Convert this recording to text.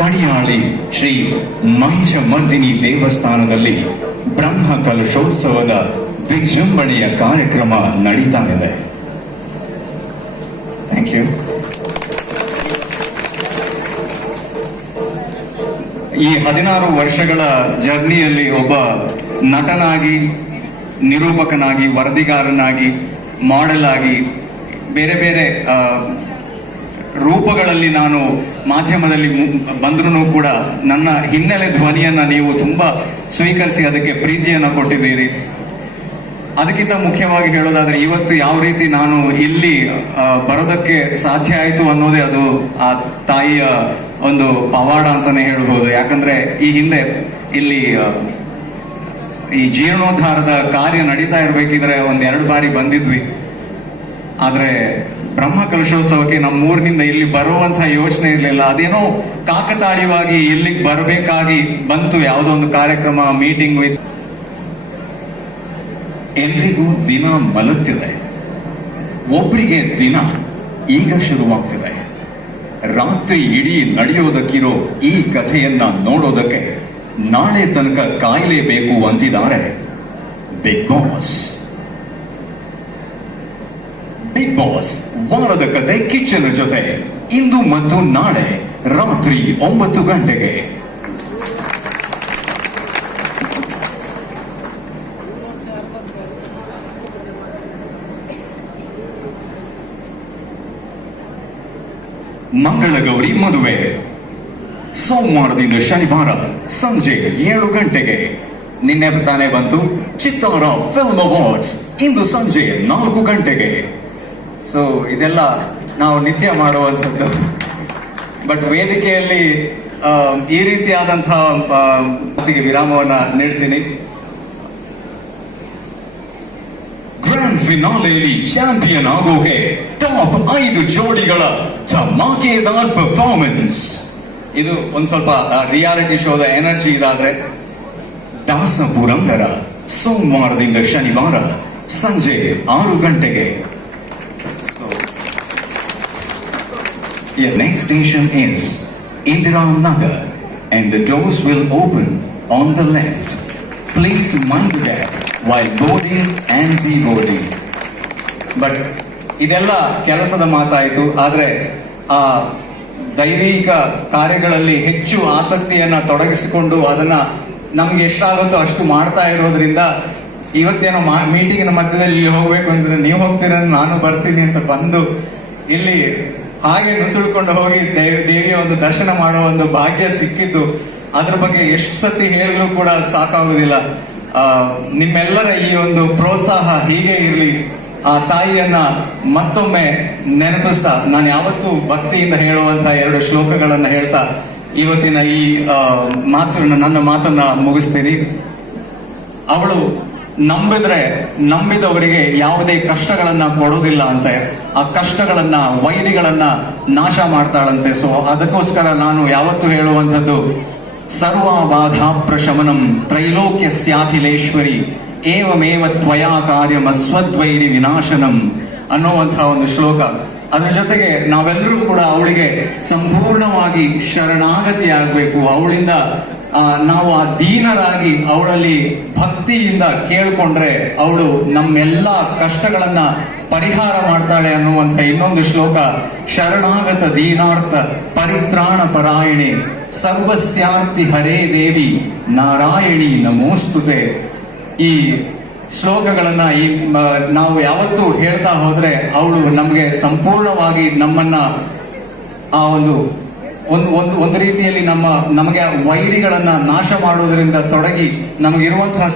ಕಡಿಯಾಳಿ ಶ್ರೀ ಮಹಿಷಮರ್ದಿನಿ ದೇವಸ್ಥಾನದಲ್ಲಿ ಬ್ರಹ್ಮ ಕಲಶೋತ್ಸವದ ವಿಜೃಂಭಣೆಯ ಕಾರ್ಯಕ್ರಮ ನಡೀತಾ ಇದೆ. Thank you. ಈ 16 ವರ್ಷಗಳ ಜರ್ನಿಯಲ್ಲಿ ಒಬ್ಬ ನಟನಾಗಿ, ನಿರೂಪಕನಾಗಿ, ವರದಿಗಾರನಾಗಿ, ಮಾಡೆಲ್ ಆಗಿ ಬೇರೆ ಬೇರೆ ರೂಪಗಳಲ್ಲಿ ನಾನು ಮಾಧ್ಯಮದಲ್ಲಿ ಬಂದ್ರೂ ಕೂಡ ನನ್ನ ಹಿನ್ನೆಲೆ ಧ್ವನಿಯನ್ನ ನೀವು ತುಂಬಾ ಸ್ವೀಕರಿಸಿ ಅದಕ್ಕೆ ಪ್ರೀತಿಯನ್ನ ಕೊಟ್ಟಿದ್ದೀರಿ. ಅದಕ್ಕಿಂತ ಮುಖ್ಯವಾಗಿ ಹೇಳೋದಾದ್ರೆ ಇವತ್ತು ಯಾವ ರೀತಿ ನಾನು ಇಲ್ಲಿ ಬರೋದಕ್ಕೆ ಸಾಧ್ಯ ಆಯಿತು ಅನ್ನೋದೇ ಅದು ಆ ತಾಯಿಯ ಒಂದು ಪವಾಡ ಅಂತಾನೆ ಹೇಳ್ಬೋದು. ಯಾಕಂದ್ರೆ ಈ ಹಿಂದೆ ಇಲ್ಲಿ ಈ ಜೀರ್ಣೋದ್ಧಾರದ ಕಾರ್ಯ ನಡೀತಾ ಇರ್ಬೇಕಿದ್ರೆ 1-2 ಬಾರಿ ಬಂದಿದ್ವಿ. ಆದ್ರೆ ಬ್ರಹ್ಮ ಕಲಶೋತ್ಸವಕ್ಕೆ ನಮ್ಮೂರಿನಿಂದ ಇಲ್ಲಿ ಬರುವಂತಹ ಯೋಚನೆ ಇರಲಿಲ್ಲ. ಅದೇನೋ ಕಾಕತಾಳೀಯವಾಗಿ ಇಲ್ಲಿಗೆ ಬರಬೇಕಾಗಿ ಬಂತು, ಯಾವುದೋ ಒಂದು ಕಾರ್ಯಕ್ರಮ, ಮೀಟಿಂಗ್ ವಿತ್. ಎಲ್ರಿಗೂ ದಿನ ಮಲಗ್ತಿದೆ, ಒಬ್ಬರಿಗೆ ದಿನ ಈಗ ಶುರುವಾಗ್ತಿದೆ. ರಾತ್ರಿ ಇಡೀ ನಡೆಯೋದಕ್ಕಿರೋ ಈ ಕಥೆಯನ್ನ ನೋಡೋದಕ್ಕೆ ನಾಳೆ ತನಕ ಕಾಯಲೇಬೇಕು ಅಂತಿದ್ದಾರೆ ಬಿಗ್ ಬಾಸ್. ಬಿಗ್ ಬಾಸ್ ವಾರದ ಕತೆ ಕಿಚ್ಚನ ಜೊತೆ ಇಂದು ಮತ್ತು ನಾಳೆ ರಾತ್ರಿ 9 ಗಂಟೆಗೆ. ಮಂಗಳಗೌರಿ ಮದುವೆ ಸೋಮವಾರದಿಂದ ಶನಿವಾರ ಸಂಜೆ 7 ಗಂಟೆಗೆ. ನಿನ್ನೆ ತಾನೇ ಬಂತು ಚಿತ್ತಾರ ಫಿಲ್ಮ್ ಅವಾರ್ಡ್ಸ್, ಇಂದು ಸಂಜೆ 4 ಗಂಟೆಗೆ. ಸೊ ಇದೆಲ್ಲ ನಾವು ನಿತ್ಯ ಮಾಡುವಂಥದ್ದು. ಬಟ್ ವೇದಿಕೆಯಲ್ಲಿ ಈ ರೀತಿಯಾದಂತಹ ವಿರಾಮವನ್ನ ನೀಡ್ತೀನಿ. ಗ್ರ್ಯಾಂಡ್ ಫಿನಾಲೆಯಲ್ಲಿ ಚಾಂಪಿಯನ್ ಆಗೋಕೆ ಟಾಪ್ 5 ಜೋಡಿಗಳ ಧಮಾಕೆದಾರ್ ಪರ್ಫಾರ್ಮೆನ್ಸ್. ಇದು ಒಂದ್ ಸ್ವಲ್ಪ ರಿಯಾಲಿಟಿ ಶೋದ ಎನರ್ಜಿ ಇದಾದ್ರೆ ದಾಸ ಪುರಂದರ ಸೋಮವಾರದಿಂದ ಶನಿವಾರ ಸಂಜೆ 6 ಗಂಟೆಗೆ. Yes, next station is Indira Nagar and the doors will open on the left. Please mind that while boarding and deboarding. But ಇದೆಲ್ಲ ಕೆಲಸದ ಮಾತಾಯಿತು. ಆದ್ರೆ ಆ ದೈವಿಕ ಕಾರ್ಯಗಳಲ್ಲಿ ಹೆಚ್ಚು ಆಸಕ್ತಿಯನ್ನ ತೊಡಗಿಸಿಕೊಂಡು ಅದನ್ನ ನಮ್ಗೆ ಎಷ್ಟಾಗುತ್ತೋ ಅಷ್ಟು ಮಾಡ್ತಾ ಇರೋದ್ರಿಂದ ಇವತ್ತೇನೋ ಮೀಟಿಂಗಿನ ಮಧ್ಯದಲ್ಲಿ ಇಲ್ಲಿ ಹೋಗ್ಬೇಕು ಅಂದ್ರೆ ನೀವು ಹೋಗ್ತೀರ, ನಾನು ಬರ್ತೀನಿ ಅಂತ ಬಂದು ಇಲ್ಲಿ ಹಾಗೆ ನುಸುಳ್ಕೊಂಡು ಹೋಗಿ ದೇವಿಯ ಒಂದು ದರ್ಶನ ಮಾಡೋ ಒಂದು ಭಾಗ್ಯ ಸಿಕ್ಕಿದ್ದು. ಅದ್ರ ಬಗ್ಗೆ ಎಷ್ಟು ಸತಿ ಹೇಳಿದ್ರು ಕೂಡ ಸಾಕಾಗುವುದಿಲ್ಲ. ನಿಮ್ಮೆಲ್ಲರ ಈ ಒಂದು ಪ್ರೋತ್ಸಾಹ ಹೀಗೆ ಇರಲಿ. ಆ ತಾಯಿಯನ್ನ ಮತ್ತೊಮ್ಮೆ ನೆನಪಿಸ್ತಾ ನಾನು ಯಾವತ್ತೂ ಭಕ್ತಿಯಿಂದ ಹೇಳುವಂತಹ 2 ಶ್ಲೋಕಗಳನ್ನ ಹೇಳ್ತಾ ಇವತ್ತಿನ ಈ ನನ್ನ ಮಾತನ್ನ ಮುಗಿಸ್ತೀನಿ. ಅವಳು ನಂಬಿದ್ರೆ ನಂಬಿದವರಿಗೆ ಯಾವುದೇ ಕಷ್ಟಗಳನ್ನ ಕೊಡೋದಿಲ್ಲ ಅಂತೆ. ಆ ಕಷ್ಟಗಳನ್ನ, ವೈರಿಗಳನ್ನ ನಾಶ ಮಾಡ್ತಾಳಂತೆ. ಸೊ ಅದಕ್ಕೋಸ್ಕರ ನಾನು ಯಾವತ್ತೂ ಹೇಳುವಂಥದ್ದು ಸರ್ವ ಬಾಧಾ ಪ್ರಶಮನಂ ತ್ರೈಲೋಕ್ಯ ಸ್ಯಾಖಿಲೇಶ್ವರಿ ಏವಮೇವ ತ್ವಯಾ ಕಾರ್ಯಮಸ್ವದ್ವೈರಿ ವಿನಾಶನಂ ಅನ್ನುವಂತಹ ಒಂದು ಶ್ಲೋಕ. ಅದ್ರ ಜೊತೆಗೆ ನಾವೆಲ್ಲರೂ ಕೂಡ ಅವಳಿಗೆ ಸಂಪೂರ್ಣವಾಗಿ ಶರಣಾಗತಿ ಆಗ್ಬೇಕು. ಅವಳಿಂದ ನಾವು ಆ ದೀನರಾಗಿ ಅವಳಲ್ಲಿ ಭಕ್ತಿಯಿಂದ ಕೇಳ್ಕೊಂಡ್ರೆ ಅವಳು ನಮ್ಮೆಲ್ಲ ಕಷ್ಟಗಳನ್ನ ಪರಿಹಾರ ಮಾಡ್ತಾಳೆ ಅನ್ನುವಂಥ ಇನ್ನೊಂದು ಶ್ಲೋಕ. ಶರಣಾಗತ ದೀನಾರ್ಥ ಪರಿತ್ರಾಣ ಪರಾಯಣೆ ಸರ್ವಸ್ಯಾರ್ತಿ ಹರೇ ದೇವಿ ನಾರಾಯಣಿ ನಮೋಸ್ತುತೆ. ಈ ಶ್ಲೋಕಗಳನ್ನ ನಾವು ಯಾವತ್ತೂ ಹೇಳ್ತಾ ಹೋದ್ರೆ ಅವಳು ನಮಗೆ ಸಂಪೂರ್ಣವಾಗಿ ನಮ್ಮನ್ನ ಆ ಒಂದು ರೀತಿಯಲ್ಲಿ ನಮಗೆ ವೈರಿಗಳನ್ನ ನಾಶ ಮಾಡುವುದರಿಂದ ತೊಡಗಿ ನಮಗಿರುವಂತಹ